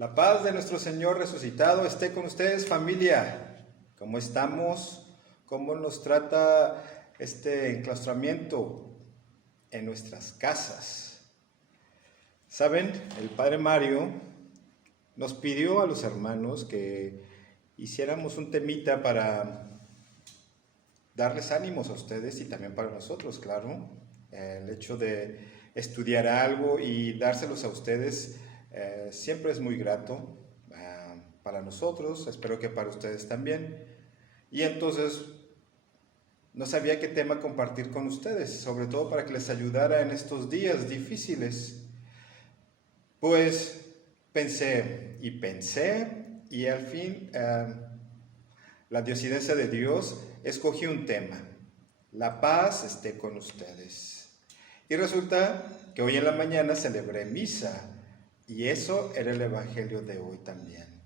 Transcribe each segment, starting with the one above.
La paz de nuestro Señor resucitado esté con ustedes, familia. ¿Cómo estamos? ¿Cómo nos trata este enclaustramiento en nuestras casas? Saben, el Padre Mario nos pidió a los hermanos que hiciéramos un temita para darles ánimos a ustedes y también para nosotros, claro. El hecho de estudiar algo y dárselos a ustedes siempre es muy grato para nosotros, espero que para ustedes también. Y entonces no sabía qué tema compartir con ustedes, sobre todo para que les ayudara en estos días difíciles. Pues pensé y al fin la diosidencia de Dios escogió un tema: la paz esté con ustedes. Y resulta que hoy en la mañana celebré misa y eso era el evangelio de hoy también.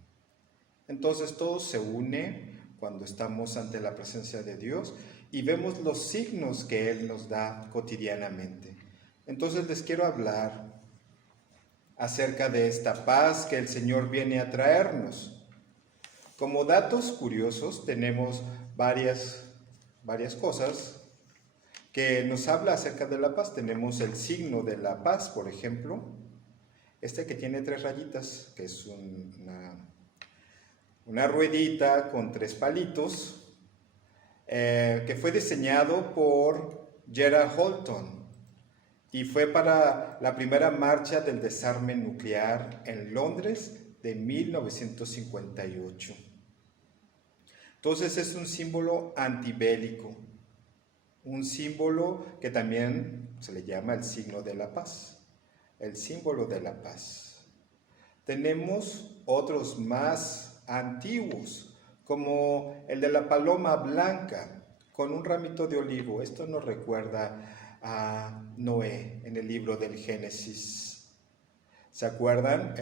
Entonces todo se une cuando estamos ante la presencia de Dios y vemos los signos que Él nos da cotidianamente. Entonces les quiero hablar acerca de esta paz que el Señor viene a traernos. Como datos curiosos tenemos varias cosas que nos habla acerca de la paz. Tenemos el signo de la paz, por ejemplo, este que tiene 3 rayitas, que es una ruedita con 3 palitos, que fue diseñado por Gerald Holton y fue para la primera marcha del desarme nuclear en Londres de 1958. Entonces es un símbolo antibélico, un símbolo que también se le llama el signo de la paz, el símbolo de la paz. Tenemos otros más antiguos, como el de la paloma blanca con un ramito de olivo. Esto nos recuerda a Noé en el libro del Génesis. ¿Se acuerdan?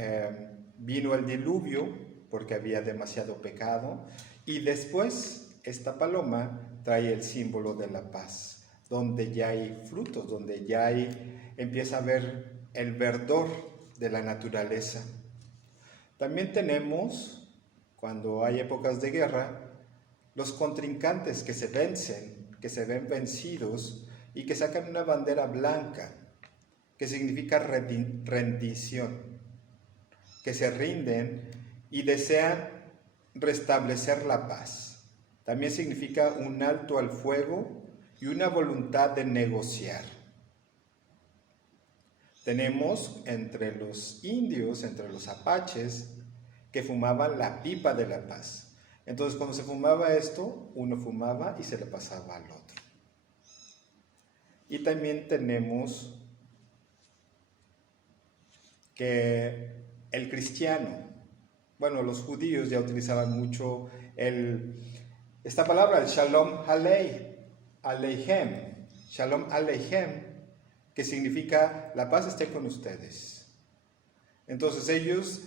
Vino el diluvio porque había demasiado pecado y después esta paloma trae el símbolo de la paz, donde ya hay frutos, donde ya empieza a ver el verdor de la naturaleza. También tenemos, cuando hay épocas de guerra, los contrincantes que se vencen, que se ven vencidos y que sacan una bandera blanca, que significa rendición, que se rinden y desean restablecer la paz. También significa un alto al fuego y una voluntad de negociar. Tenemos entre los indios, entre los apaches, que fumaban la pipa de la paz. Entonces, cuando se fumaba esto, uno fumaba y se le pasaba al otro. Y también tenemos que el cristiano, bueno, los judíos ya utilizaban mucho esta palabra, el Shalom Aleichem, Shalom Aleichem, que significa la paz esté con ustedes. Entonces ellos,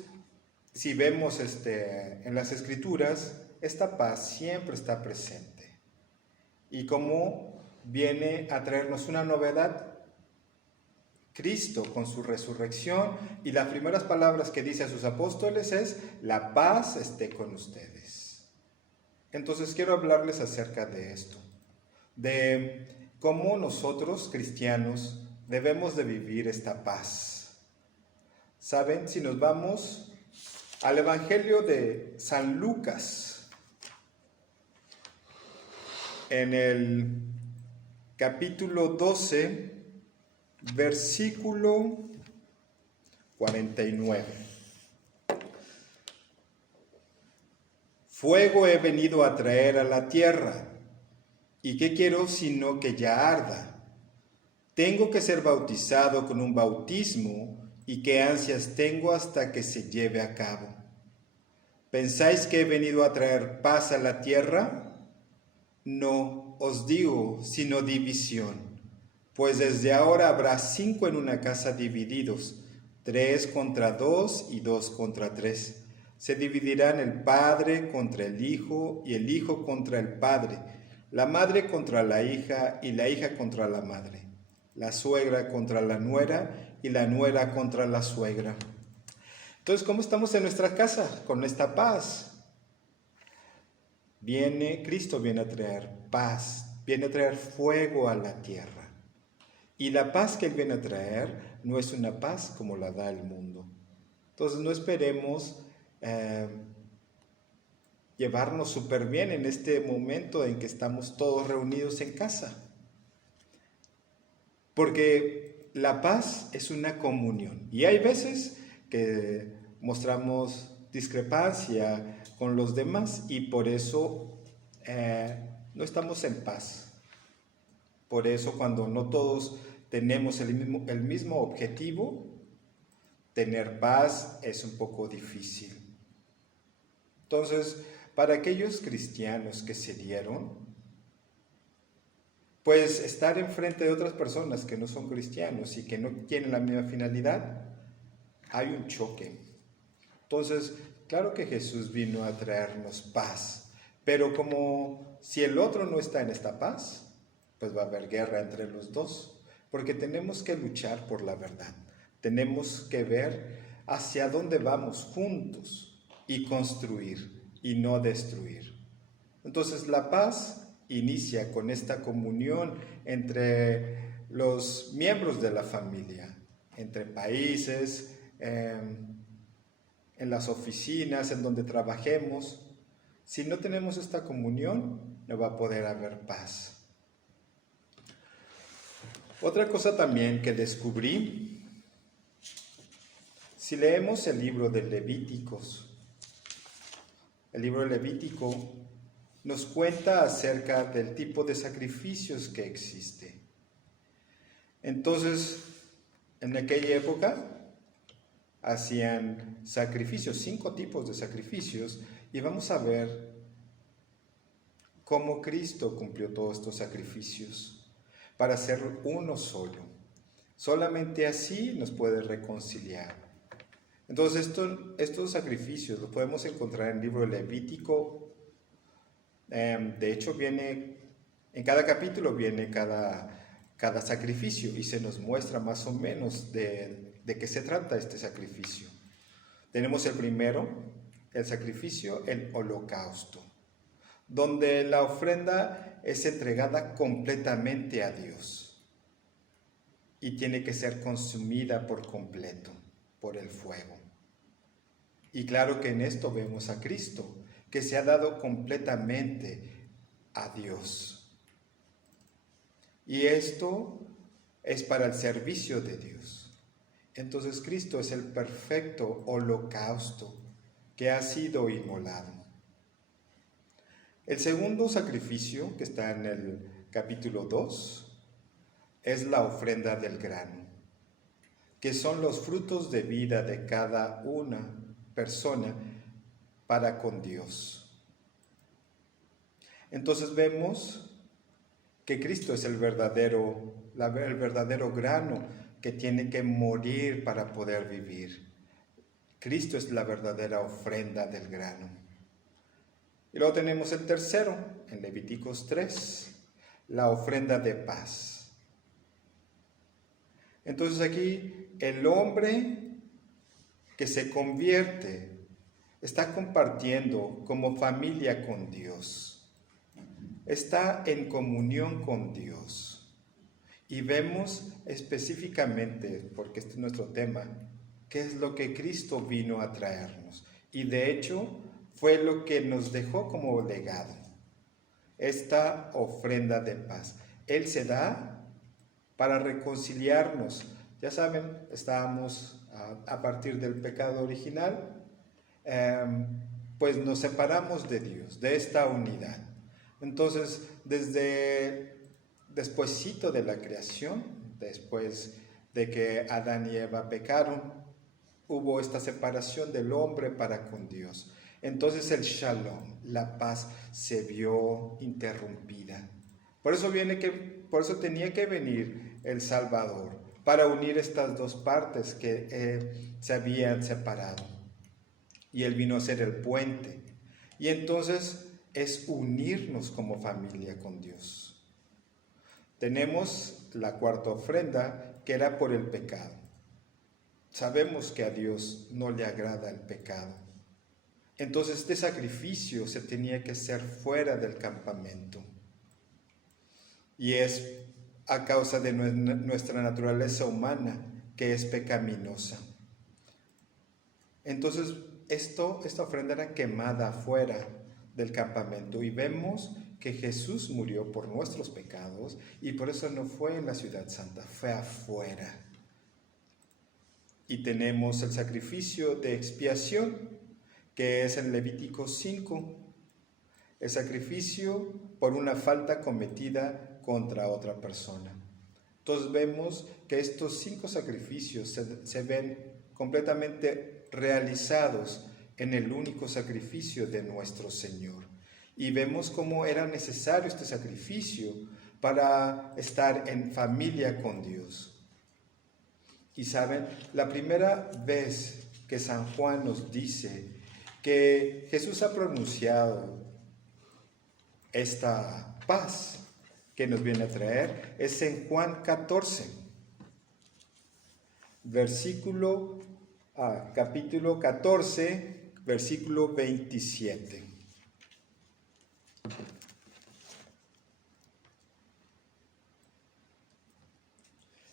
si vemos en las escrituras, esta paz siempre está presente. ¿Y cómo viene a traernos una novedad? Cristo con su resurrección, y las primeras palabras que dice a sus apóstoles es: la paz esté con ustedes. Entonces quiero hablarles acerca de esto, de cómo nosotros cristianos debemos de vivir esta paz. ¿Saben? Si nos vamos al Evangelio de San Lucas, en el capítulo 12, versículo 49. Fuego he venido a traer a la tierra, ¿y qué quiero sino que ya arda? Tengo que ser bautizado con un bautismo, y qué ansias tengo hasta que se lleve a cabo. ¿Pensáis que he venido a traer paz a la tierra? No os digo, sino división. Pues desde ahora habrá 5 en una casa divididos, 3 contra 2 y 2 contra 3. Se dividirán el padre contra el hijo y el hijo contra el padre, la madre contra la hija y la hija contra la madre, la suegra contra la nuera y la nuera contra la suegra. Entonces, ¿cómo estamos en nuestra casa? Con esta paz. Cristo viene a traer paz, viene a traer fuego a la tierra. Y la paz que Él viene a traer no es una paz como la da el mundo. Entonces no esperemos llevarnos súper bien en este momento en que estamos todos reunidos en casa. Porque la paz es una comunión. Y hay veces que mostramos discrepancia con los demás y por eso no estamos en paz. Por eso cuando no todos tenemos el mismo objetivo, tener paz es un poco difícil. Entonces, para aquellos cristianos que se dieron, pues estar enfrente de otras personas que no son cristianos y que no tienen la misma finalidad, hay un choque. Entonces, claro que Jesús vino a traernos paz, pero como si el otro no está en esta paz, pues va a haber guerra entre los dos, porque tenemos que luchar por la verdad. Tenemos que ver hacia dónde vamos juntos y construir y no destruir. Entonces la paz inicia con esta comunión entre los miembros de la familia, entre países, en las oficinas, en donde trabajemos. Si no tenemos esta comunión, no va a poder haber paz. Otra cosa también que descubrí, si leemos el libro de Levíticos, el libro de Levítico nos cuenta acerca del tipo de sacrificios que existe. Entonces, en aquella época hacían sacrificios, 5 tipos de sacrificios, y vamos a ver cómo Cristo cumplió todos estos sacrificios para ser uno solo. Solamente así nos puede reconciliar. Entonces estos sacrificios los podemos encontrar en el libro de Levítico. De hecho en cada capítulo viene cada sacrificio y se nos muestra más o menos de qué se trata este sacrificio. Tenemos el primero, el sacrificio, el holocausto, donde la ofrenda es entregada completamente a Dios y tiene que ser consumida por completo por el fuego. Y claro que en esto vemos a Cristo, que se ha dado completamente a Dios. Y esto es para el servicio de Dios. Entonces Cristo es el perfecto holocausto que ha sido inmolado. El segundo sacrificio, que está en el capítulo 2, es la ofrenda del grano, que son los frutos de vida de cada una persona para con Dios. Entonces vemos que Cristo es el verdadero grano que tiene que morir para poder vivir. Cristo es la verdadera ofrenda del grano. Y luego tenemos el tercero, en Levíticos 3, la ofrenda de paz. Entonces aquí el hombre que se convierte está compartiendo como familia con Dios. Está en comunión con Dios. Y vemos específicamente, porque este es nuestro tema, qué es lo que Cristo vino a traernos. Y de hecho fue lo que nos dejó como legado, esta ofrenda de paz. Él se da para reconciliarnos. Ya saben, estábamos a partir del pecado original, pues nos separamos de Dios, de esta unidad. Entonces, despuésito de la creación, después de que Adán y Eva pecaron, hubo esta separación del hombre para con Dios. Entonces el shalom, la paz, se vio interrumpida. Por eso tenía que venir el Salvador, para unir estas dos partes que se habían separado. Y Él vino a ser el puente. Y entonces es unirnos como familia con Dios. Tenemos la cuarta ofrenda, que era por el pecado. sabemos que a Dios no le agrada el pecado. Entonces este sacrificio se tenía que hacer fuera del campamento. Y es a causa de nuestra naturaleza humana que es pecaminosa. Entonces esta ofrenda era quemada afuera del campamento y vemos que Jesús murió por nuestros pecados y por eso no fue en la ciudad santa, fue afuera. Y tenemos el sacrificio de expiación, que es en Levítico 5, el sacrificio por una falta cometida contra otra persona. Entonces vemos que estos 5 sacrificios se ven completamente realizados en el único sacrificio de nuestro Señor. Y vemos cómo era necesario este sacrificio para estar en familia con Dios. Y saben, la primera vez que San Juan nos dice que Jesús ha pronunciado esta paz que nos viene a traer es en Juan 14, capítulo 14, versículo 27.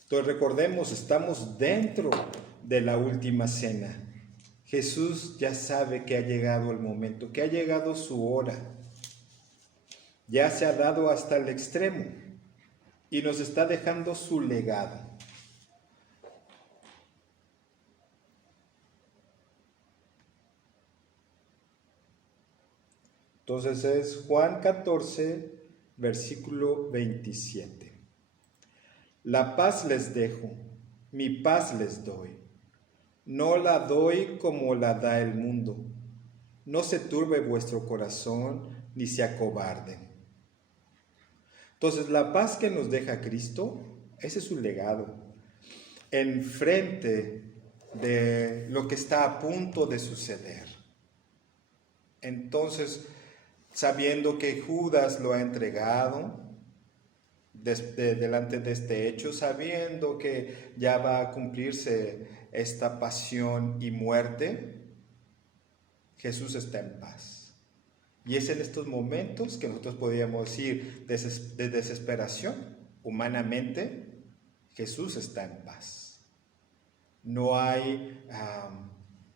Entonces recordemos, estamos dentro de la última cena. Jesús ya sabe que ha llegado el momento, que ha llegado su hora. Ya se ha dado hasta el extremo y nos está dejando su legado. Entonces es Juan 14, versículo 27. La paz les dejo, mi paz les doy. No la doy como la da el mundo. No se turbe vuestro corazón ni se acobarde. Entonces la paz que nos deja Cristo, ese es su legado. Enfrente de lo que está a punto de suceder. Entonces, sabiendo que Judas lo ha entregado, delante de este hecho, sabiendo que ya va a cumplirse esta pasión y muerte, Jesús está en paz. Y es en estos momentos que nosotros podríamos decir de desesperación, humanamente, Jesús está en paz. No hay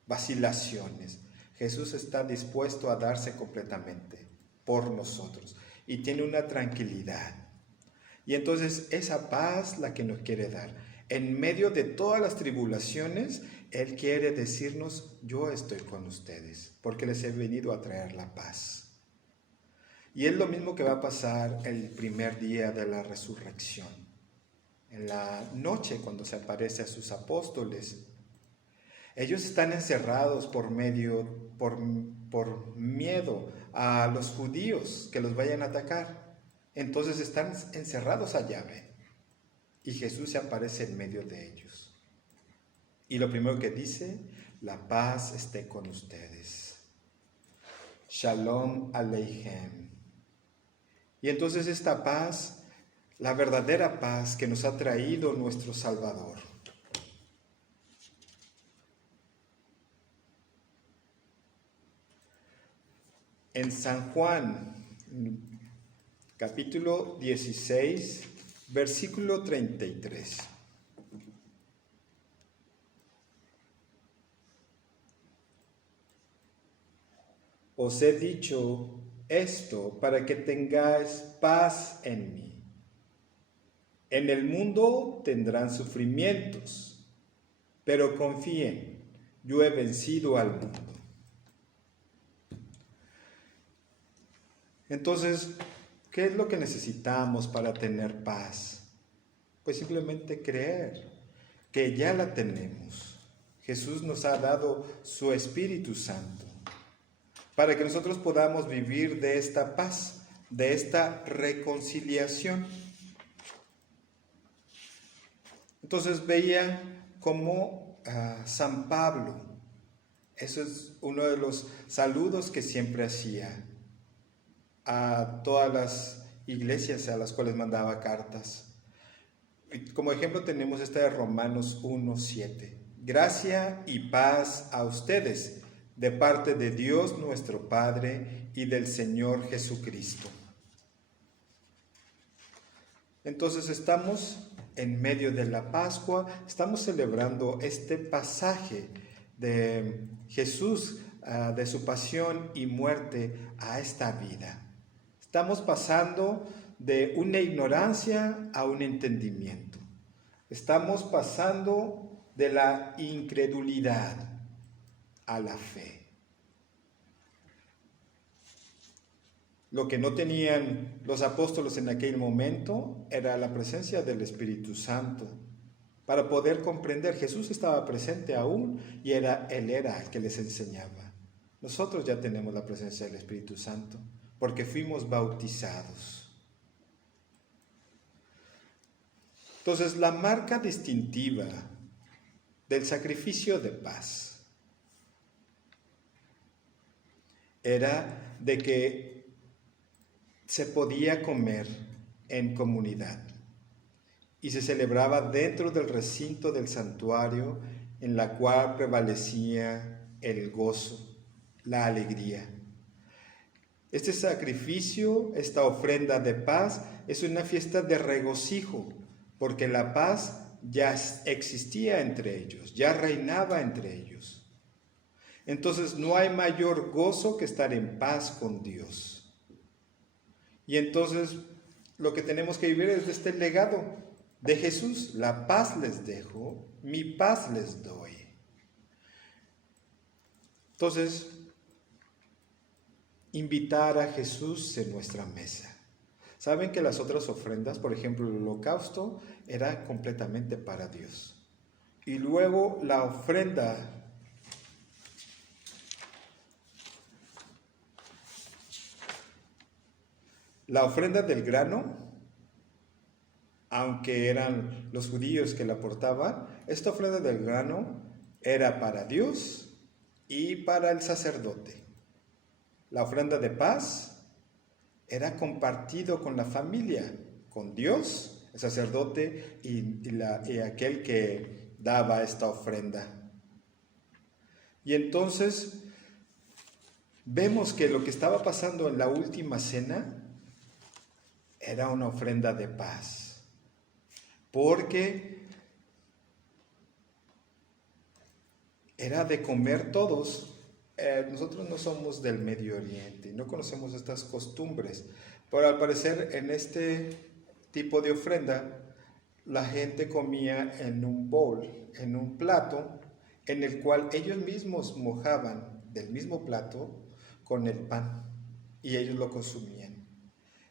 vacilaciones. Jesús está dispuesto a darse completamente por nosotros y tiene una tranquilidad. Y entonces esa paz la que nos quiere dar. En medio de todas las tribulaciones, Él quiere decirnos, yo estoy con ustedes, porque les he venido a traer la paz. Y es lo mismo que va a pasar el primer día de la resurrección. En la noche, cuando se aparece a sus apóstoles, ellos están encerrados por miedo a los judíos que los vayan a atacar. Entonces están encerrados a llave y Jesús se aparece en medio de ellos. Y lo primero que dice, la paz esté con ustedes. Shalom Aleichem. Y entonces esta paz, la verdadera paz que nos ha traído nuestro Salvador. En San Juan, capítulo 16, versículo 33. Os he dicho esto para que tengáis paz en mí. En el mundo tendrán sufrimientos, pero confíen, yo he vencido al mundo. Entonces, ¿qué es lo que necesitamos para tener paz? Pues simplemente creer que ya la tenemos. Jesús nos ha dado su Espíritu Santo para que nosotros podamos vivir de esta paz, de esta reconciliación. Entonces veía como San Pablo, eso es uno de los saludos que siempre hacía a todas las iglesias a las cuales mandaba cartas. Como ejemplo tenemos esta de Romanos 1:7. Gracia y paz a ustedes, de parte de Dios nuestro Padre y del Señor Jesucristo. Entonces estamos en medio de la Pascua, estamos celebrando este pasaje de Jesús, de su pasión y muerte a esta vida. Estamos pasando de una ignorancia a un entendimiento. Estamos pasando de la incredulidad a la fe. Lo que no tenían los apóstoles en aquel momento era la presencia del Espíritu Santo. Para poder comprender, Jesús estaba presente aún y Él era el que les enseñaba. Nosotros ya tenemos la presencia del Espíritu Santo porque fuimos bautizados. Entonces, la marca distintiva del sacrificio de paz era de que se podía comer en comunidad y se celebraba dentro del recinto del santuario, en la cual prevalecía el gozo, la alegría. Este sacrificio, esta ofrenda de paz, es una fiesta de regocijo, porque la paz ya existía entre ellos, ya reinaba entre ellos. Entonces no hay mayor gozo que estar en paz con Dios. Y entonces lo que tenemos que vivir es de este legado de Jesús. La paz les dejo, mi paz les doy. Entonces, invitar a Jesús en nuestra mesa. Saben que las otras ofrendas, por ejemplo, el holocausto, era completamente para Dios. Y luego la ofrenda del grano, aunque eran los judíos que la aportaban, esta ofrenda del grano era para Dios y para el sacerdote. La ofrenda de paz era compartido con la familia, con Dios, el sacerdote y aquel que daba esta ofrenda. Y entonces vemos que lo que estaba pasando en la última cena era una ofrenda de paz, porque era de comer todos. Nosotros no somos del Medio Oriente, no conocemos estas costumbres, pero al parecer en este tipo de ofrenda la gente comía en un bowl, en un plato, en el cual ellos mismos mojaban del mismo plato con el pan y ellos lo consumían.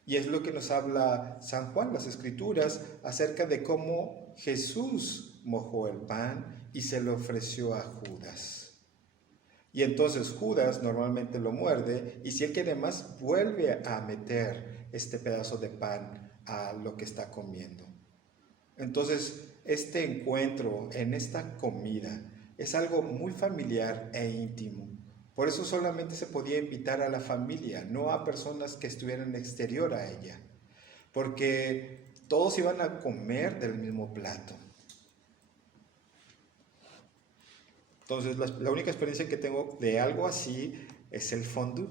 Y es lo que nos habla San Juan, las Escrituras, acerca de cómo Jesús mojó el pan y se lo ofreció a Judas. Y entonces Judas normalmente lo muerde y si él quiere más, vuelve a meter este pedazo de pan a lo que está comiendo. Entonces, este encuentro en esta comida es algo muy familiar e íntimo. Por eso solamente se podía invitar a la familia, no a personas que estuvieran exterior a ella, porque todos iban a comer del mismo plato. Entonces, la única experiencia que tengo de algo así es el fondue,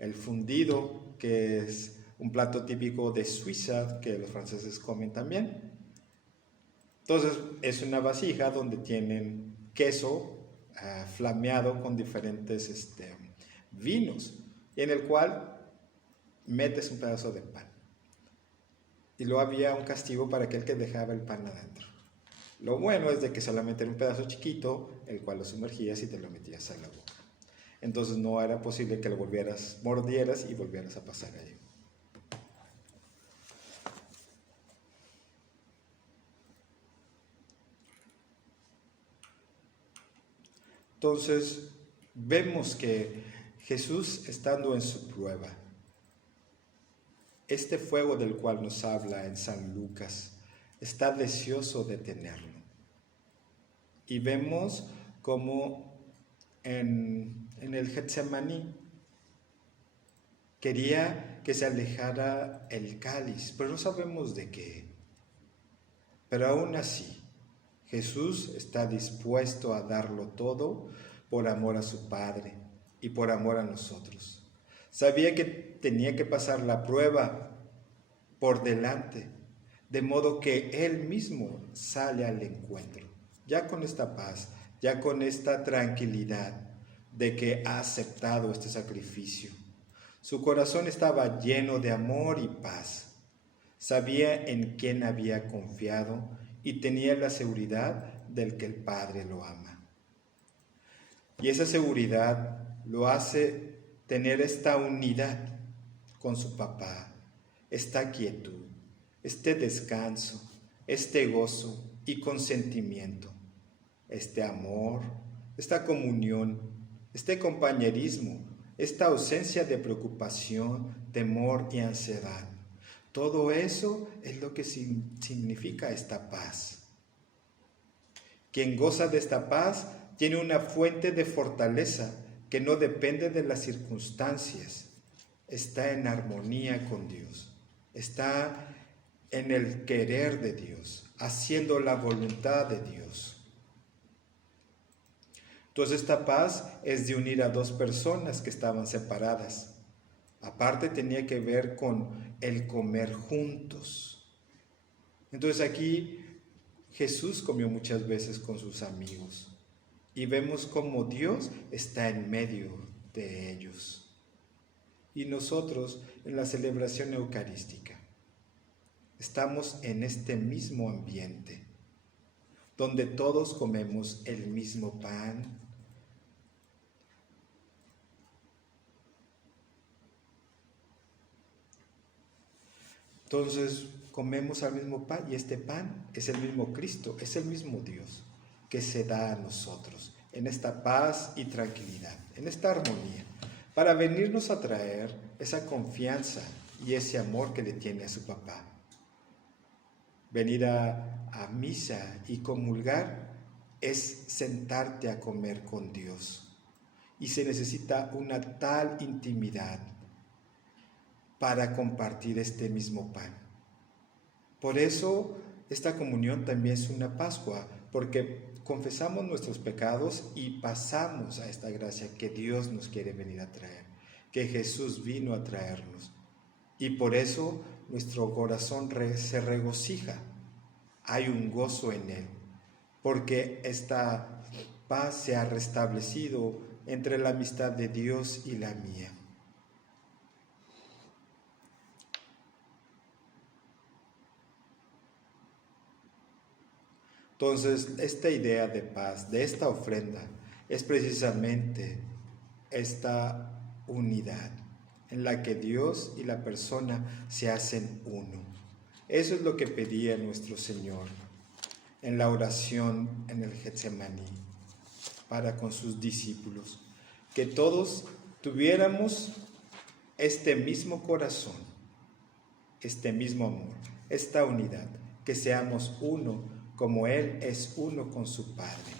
el fundido, que es un plato típico de Suiza, que los franceses comen también. Entonces, es una vasija donde tienen queso flameado con diferentes vinos, y en el cual metes un pedazo de pan. Y luego había un castigo para aquel que dejaba el pan adentro. Lo bueno es de que solamente era un pedazo chiquito, el cual lo sumergías y te lo metías a la boca. Entonces no era posible que lo mordieras y volvieras a pasar ahí. Entonces vemos que Jesús, estando en su prueba, este fuego del cual nos habla en San Lucas, está deseoso de tenerlo. Y vemos como en el Getsemaní quería que se alejara el cáliz, pero no sabemos de qué. Pero aún así, Jesús está dispuesto a darlo todo por amor a su Padre y por amor a nosotros. Sabía que tenía que pasar la prueba por delante, de modo que Él mismo sale al encuentro, ya con esta paz, ya con esta tranquilidad de que ha aceptado este sacrificio. Su corazón estaba lleno de amor y paz. Sabía en quién había confiado y tenía la seguridad del que el Padre lo ama. Y esa seguridad lo hace tener esta unidad con su papá, esta quietud, este descanso, este gozo y consentimiento, este amor, esta comunión, este compañerismo, esta ausencia de preocupación, temor y ansiedad. Todo eso es lo que significa esta paz. Quien goza de esta paz tiene una fuente de fortaleza que no depende de las circunstancias. Está en armonía con Dios. Está en el querer de Dios, haciendo la voluntad de Dios. Entonces esta paz es de unir a dos personas que estaban separadas. Aparte tenía que ver con el comer juntos. Entonces aquí Jesús comió muchas veces con sus amigos y vemos cómo Dios está en medio de ellos. Y nosotros en la celebración eucarística estamos en este mismo ambiente, donde todos comemos el mismo pan, entonces comemos al mismo pan y este pan es el mismo Cristo, es el mismo Dios que se da a nosotros en esta paz y tranquilidad, en esta armonía, para venirnos a traer esa confianza y ese amor que le tiene a su papá. Venir a misa y comulgar es sentarte a comer con Dios y se necesita una tal intimidad para compartir este mismo pan. Por eso esta comunión también es una Pascua, porque confesamos nuestros pecados y pasamos a esta gracia que Dios nos quiere venir a traer, que Jesús vino a traernos. Y por eso nuestro corazón se regocija, hay un gozo en él, porque esta paz se ha restablecido entre la amistad de Dios y la mía. Entonces, esta idea de paz, de esta ofrenda, es precisamente esta unidad en la que Dios y la persona se hacen uno. Eso es lo que pedía nuestro Señor en la oración en el Getsemaní para con sus discípulos, que todos tuviéramos este mismo corazón, este mismo amor, esta unidad, que seamos uno como Él es uno con su Padre.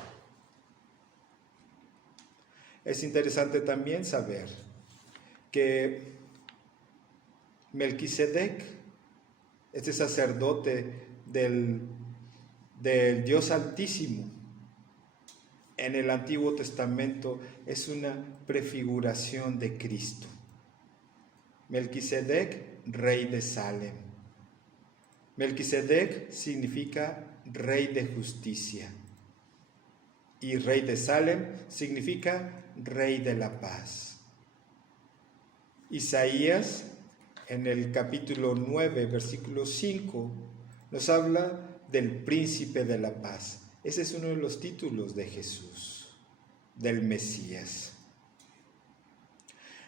Es interesante también saber que Melquisedec, este sacerdote del Dios Altísimo, en el Antiguo Testamento es una prefiguración de Cristo. Melquisedec, rey de Salem. Melquisedec significa rey de justicia y rey de Salem significa rey de la paz. Isaías en el capítulo 9, versículo 5 nos habla del príncipe de la paz. Ese es uno de los títulos de Jesús, del Mesías.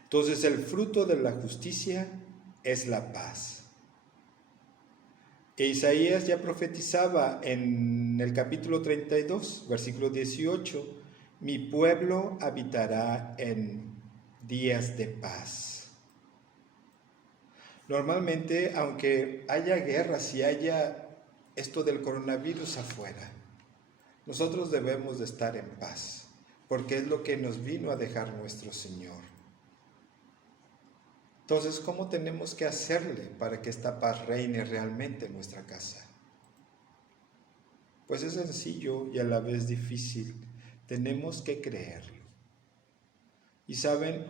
Entonces el fruto de la justicia es la paz. E Isaías ya profetizaba en el capítulo 32, versículo 18, mi pueblo habitará en días de paz. Normalmente, aunque haya guerras y haya esto del coronavirus afuera, nosotros debemos de estar en paz, porque es lo que nos vino a dejar nuestro Señor. Entonces, ¿cómo tenemos que hacerle para que esta paz reine realmente en nuestra casa? Pues es sencillo y a la vez difícil. Tenemos que creerlo. Y saben,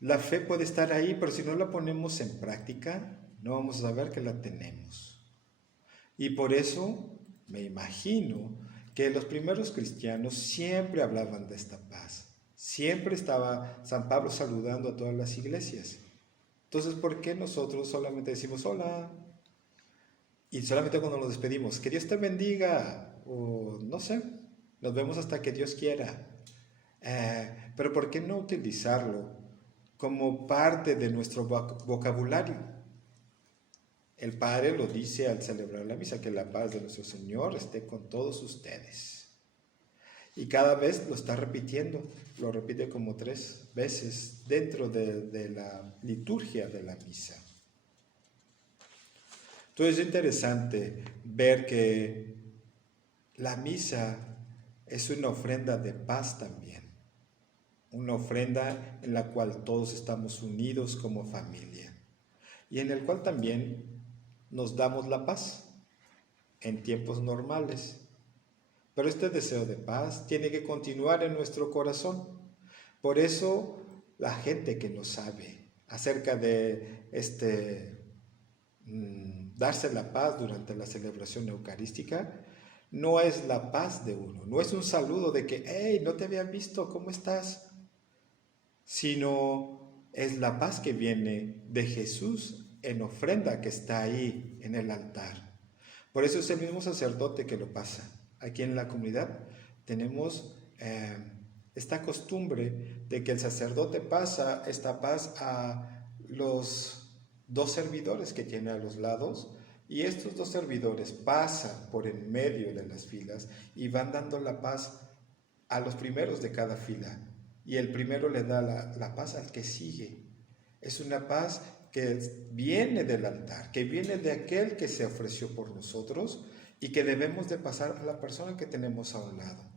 la fe puede estar ahí, pero si no la ponemos en práctica, no vamos a saber que la tenemos. Y por eso me imagino que los primeros cristianos siempre hablaban de esta paz. Siempre estaba San Pablo saludando a todas las iglesias. Entonces, ¿por qué nosotros solamente decimos hola? Y solamente cuando nos despedimos, que Dios te bendiga, o no sé, nos vemos hasta que Dios quiera. Pero ¿por qué no utilizarlo como parte de nuestro vocabulario? El Padre lo dice al celebrar la misa, que la paz de nuestro Señor esté con todos ustedes. Y cada vez lo está repitiendo, lo repite como 3 veces dentro de la liturgia de la misa. Entonces es interesante ver que la misa es una ofrenda de paz también, una ofrenda en la cual todos estamos unidos como familia y en el cual también nos damos la paz en tiempos normales. Pero este deseo de paz tiene que continuar en nuestro corazón. Por eso la gente que no sabe acerca de darse la paz durante la celebración eucarística, no es la paz de uno, no es un saludo de que, hey, no te había visto, ¿cómo estás? Sino es la paz que viene de Jesús en ofrenda que está ahí en el altar. Por eso es el mismo sacerdote que lo pasa. Aquí en la comunidad tenemos esta costumbre de que el sacerdote pasa esta paz a los 2 servidores que tiene a los lados, y estos 2 servidores pasan por en medio de las filas y van dando la paz a los primeros de cada fila, y el primero le da la paz al que sigue. Es una paz que viene del altar, que viene de aquel que se ofreció por nosotros y que debemos de pasar a la persona que tenemos a un lado.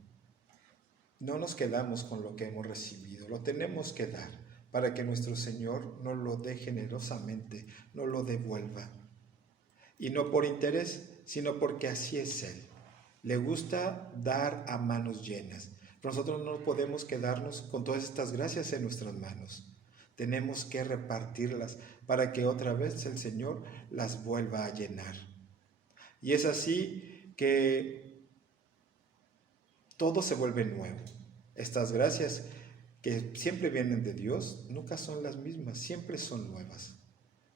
No nos quedamos con lo que hemos recibido, lo tenemos que dar para que nuestro Señor nos lo dé generosamente, nos lo devuelva. Y no por interés, sino porque así es Él. Le gusta dar a manos llenas. Pero nosotros no podemos quedarnos con todas estas gracias en nuestras manos. Tenemos que repartirlas para que otra vez el Señor las vuelva a llenar. Y es así que todo se vuelve nuevo. Estas gracias que siempre vienen de Dios nunca son las mismas, siempre son nuevas.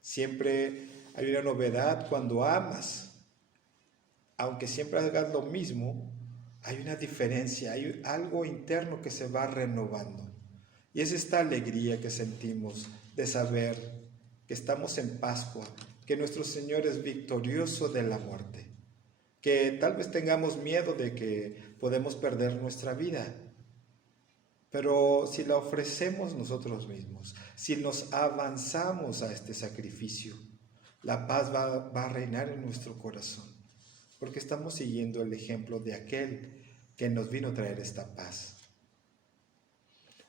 Siempre hay una novedad cuando amas. Aunque siempre hagas lo mismo, hay una diferencia, hay algo interno que se va renovando. Y es esta alegría que sentimos de saber que estamos en Pascua, que nuestro Señor es victorioso de la muerte, que tal vez tengamos miedo de que podemos perder nuestra vida, pero si la ofrecemos nosotros mismos, si nos avanzamos a este sacrificio, la paz va a reinar en nuestro corazón, porque estamos siguiendo el ejemplo de aquel que nos vino a traer esta paz.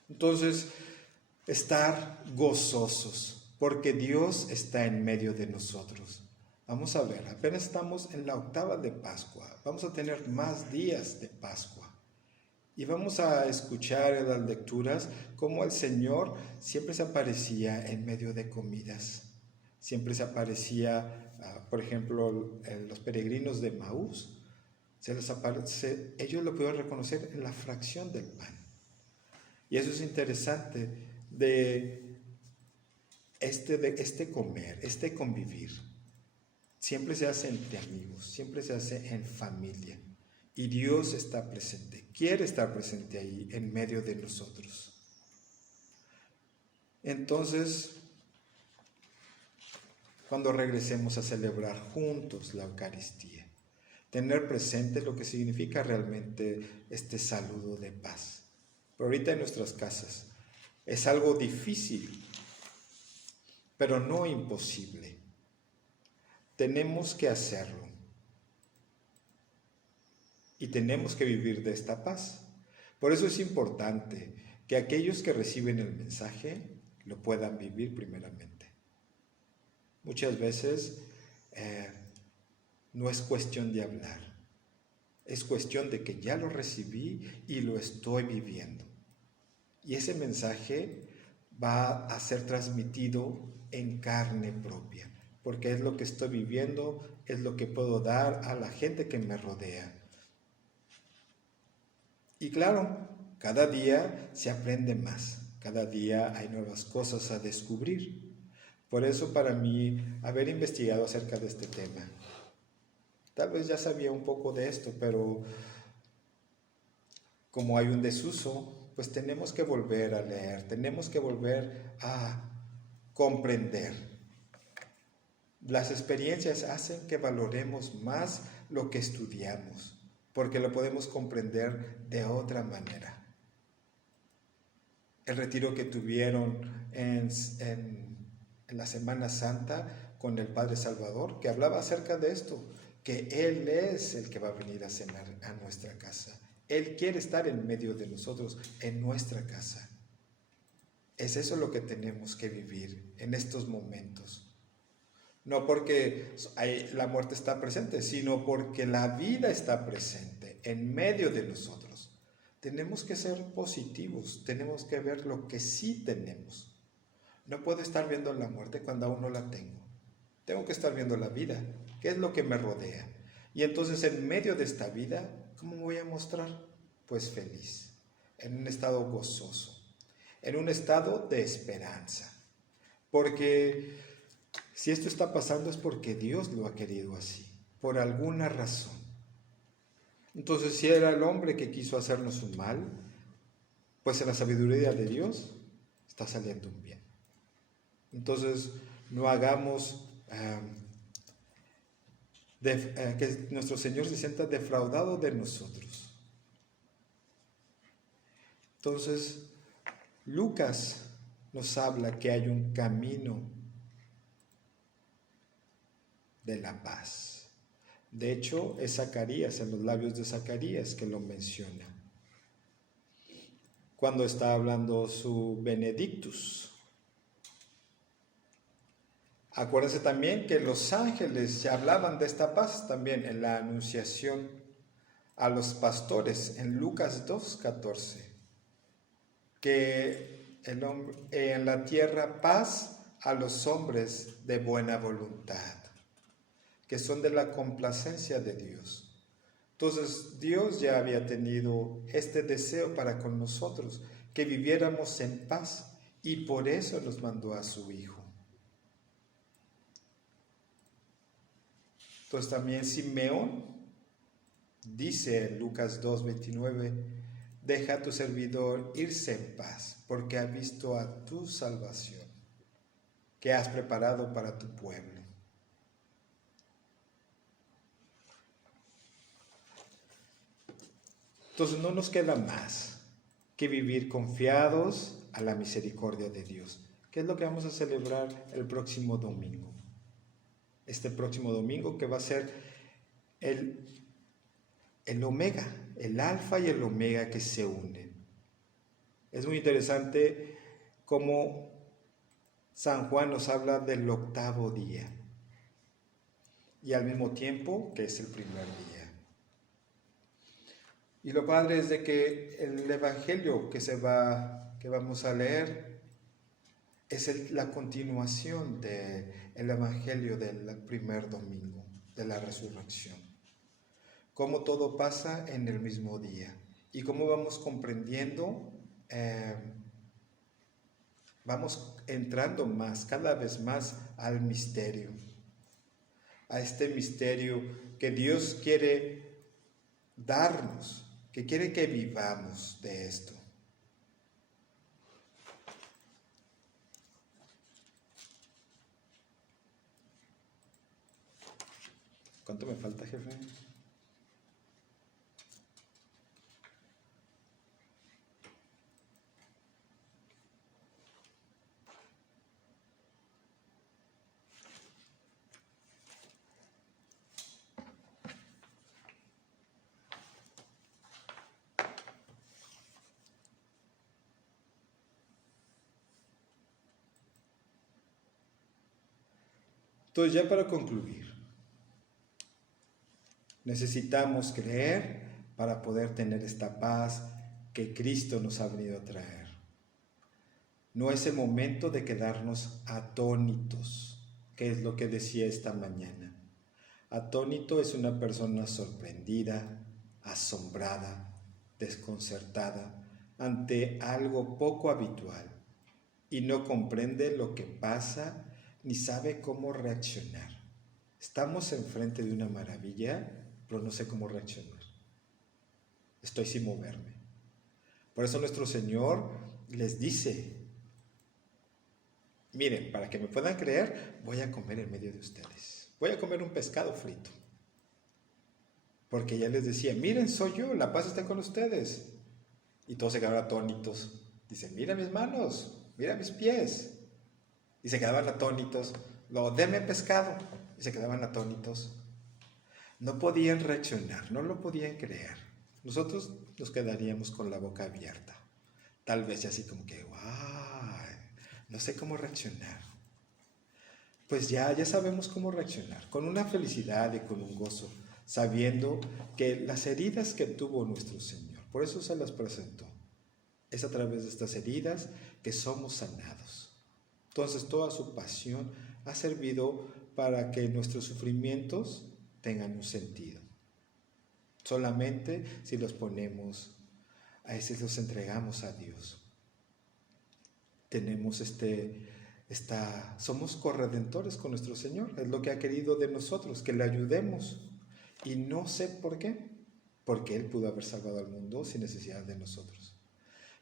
Entonces, estar gozosos, porque Dios está en medio de nosotros. Vamos a ver, apenas estamos en la octava de Pascua, vamos a tener más días de Pascua. Y vamos a escuchar en las lecturas cómo el Señor siempre se aparecía en medio de comidas. Siempre se aparecía, por ejemplo, los peregrinos de Maús. Ellos lo pudieron reconocer en la fracción del pan. Y eso es interesante de este comer, este convivir. Siempre se hace entre amigos, siempre se hace en familia. Y Dios está presente, quiere estar presente ahí en medio de nosotros. Entonces, cuando regresemos a celebrar juntos la Eucaristía, tener presente lo que significa realmente este saludo de paz. Pero ahorita en nuestras casas es algo difícil, pero no imposible. Tenemos que hacerlo. Y tenemos que vivir de esta paz. Por eso es importante que aquellos que reciben el mensaje lo puedan vivir primeramente. Muchas veces no es cuestión de hablar, Es cuestión de que ya lo recibí y lo estoy viviendo. Y ese mensaje va a ser transmitido en carne propia, porque es lo que estoy viviendo, es lo que puedo dar a la gente que me rodea. Y claro, cada día se aprende más, cada día hay nuevas cosas a descubrir. Por eso para mí haber investigado acerca de este tema, tal vez ya sabía un poco de esto, pero como hay un desuso, pues tenemos que volver a leer, tenemos que volver a comprender. Las experiencias hacen que valoremos más lo que estudiamos, porque lo podemos comprender de otra manera. El retiro que tuvieron en la Semana Santa con el Padre Salvador, que hablaba acerca de esto, que Él es el que va a venir a cenar a nuestra casa. Él quiere estar en medio de nosotros, en nuestra casa. Es eso lo que tenemos que vivir en estos momentos. No porque la muerte está presente, sino porque la vida está presente en medio de nosotros. Tenemos que ser positivos, tenemos que ver lo que sí tenemos. No puedo estar viendo la muerte cuando aún no la tengo. Tengo que estar viendo la vida, qué es lo que me rodea. Y entonces en medio de esta vida, ¿cómo me voy a mostrar? Pues feliz, en un estado gozoso, en un estado de esperanza. Porque si esto está pasando es porque Dios lo ha querido así, por alguna razón. Entonces, si era el hombre que quiso hacernos un mal, pues en la sabiduría de Dios está saliendo un bien. Entonces, no hagamos que nuestro Señor se sienta defraudado de nosotros. Entonces, Lucas nos habla que hay un camino de la paz. De hecho, es Zacarías, en los labios de Zacarías, que lo menciona. Cuando está hablando su Benedictus. Acuérdense también que los ángeles ya hablaban de esta paz también en la anunciación a los pastores en Lucas 2:14. Que en la tierra paz a los hombres de buena voluntad, que son de la complacencia de Dios. Entonces Dios ya había tenido este deseo para con nosotros, que viviéramos en paz, y por eso nos mandó a su Hijo. Entonces también Simeón dice en Lucas 2:29, deja a tu servidor irse en paz, porque ha visto a tu salvación, que has preparado para tu pueblo. Entonces no nos queda más que vivir confiados a la misericordia de Dios. ¿Qué es lo que vamos a celebrar el próximo domingo? Este próximo domingo, que va a ser el omega, el alfa y el omega que se unen. Es muy interesante cómo San Juan nos habla del octavo día y al mismo tiempo que es el primer día. Y lo padre es de que el evangelio que vamos a leer es la continuación del evangelio del primer domingo de la resurrección. Cómo todo pasa en el mismo día y cómo vamos comprendiendo, vamos entrando cada vez más al misterio, a este misterio que Dios quiere darnos, que quiere que vivamos de esto. ¿Cuánto me falta, jefe? Entonces, ya para concluir, Necesitamos creer para poder tener esta paz que Cristo nos ha venido a traer. No es el momento de quedarnos atónitos, que es lo que decía esta mañana. Atónito es una persona sorprendida, asombrada, desconcertada ante algo poco habitual y no comprende lo que pasa ni sabe cómo reaccionar. Estamos enfrente de una maravilla, pero no sé cómo reaccionar. Estoy sin moverme. Por eso nuestro Señor les dice: miren, para que me puedan creer, voy a comer en medio de ustedes. Voy a comer un pescado frito. Porque ya les decía: miren, soy yo, la paz está con ustedes. Y todos se quedaban atónitos. Dicen: mira mis manos, mira mis pies. Y se quedaban atónitos. Luego, deme pescado. Y se quedaban atónitos. No podían reaccionar, no lo podían creer. Nosotros nos quedaríamos con la boca abierta. Tal vez así como que, ¡wow! No sé cómo reaccionar. Pues ya sabemos cómo reaccionar. Con una felicidad y con un gozo. Sabiendo que las heridas que tuvo nuestro Señor, por eso se las presentó. Es a través de estas heridas que somos sanados. Entonces toda su pasión ha servido para que nuestros sufrimientos tengan un sentido. Solamente si los ponemos, a veces los entregamos a Dios. Tenemos somos corredentores con nuestro Señor. Es lo que ha querido de nosotros, que le ayudemos. Y no sé por qué, porque Él pudo haber salvado al mundo sin necesidad de nosotros.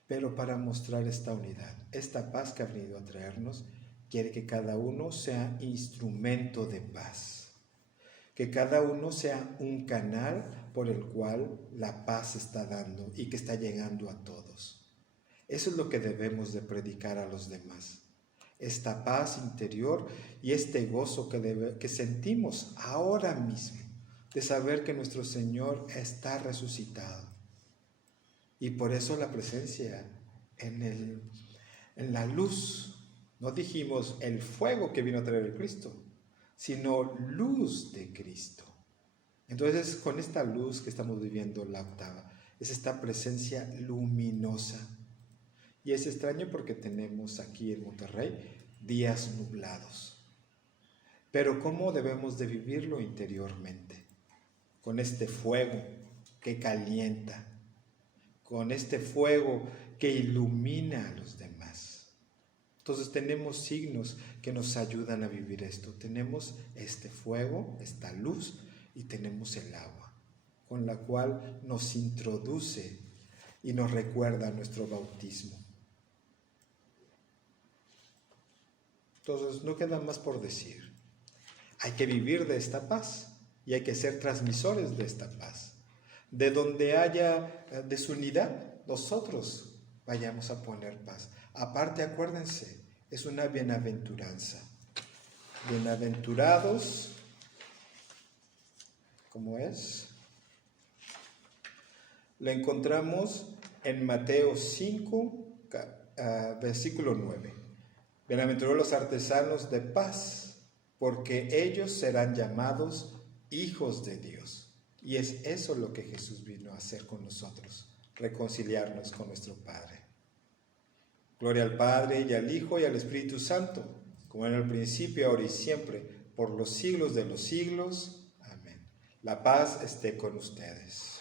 Pero para mostrar esta unidad, esta paz que ha venido a traernos, quiere que cada uno sea instrumento de paz. Que cada uno sea un canal por el cual la paz se está dando y que está llegando a todos. Eso es lo que debemos de predicar a los demás. Esta paz interior y este gozo que sentimos ahora mismo de saber que nuestro Señor está resucitado. Y por eso la presencia en la luz, no dijimos el fuego que vino a traer el Cristo, sino luz de Cristo. Entonces, con esta luz que estamos viviendo la octava, es esta presencia luminosa. Y es extraño porque tenemos aquí en Monterrey días nublados. Pero ¿cómo debemos de vivirlo interiormente? Con este fuego que calienta, con este fuego que ilumina a los demás. Entonces tenemos signos que nos ayudan a vivir esto. Tenemos este fuego, esta luz, y tenemos el agua, con la cual nos introduce y nos recuerda nuestro bautismo. Entonces no queda más por decir. Hay que vivir de esta paz. Y hay que ser transmisores de esta paz. De donde haya desunidad, nosotros vayamos a poner paz. Aparte, acuérdense, es una bienaventuranza. Bienaventurados, ¿cómo es? Lo encontramos en Mateo 5, versículo 9. Bienaventurados los artesanos de paz, porque ellos serán llamados hijos de Dios. Y es eso lo que Jesús vino a hacer con nosotros, reconciliarnos con nuestro Padre. Gloria al Padre, y al Hijo, y al Espíritu Santo, como en el principio, ahora y siempre, por los siglos de los siglos. Amén. La paz esté con ustedes.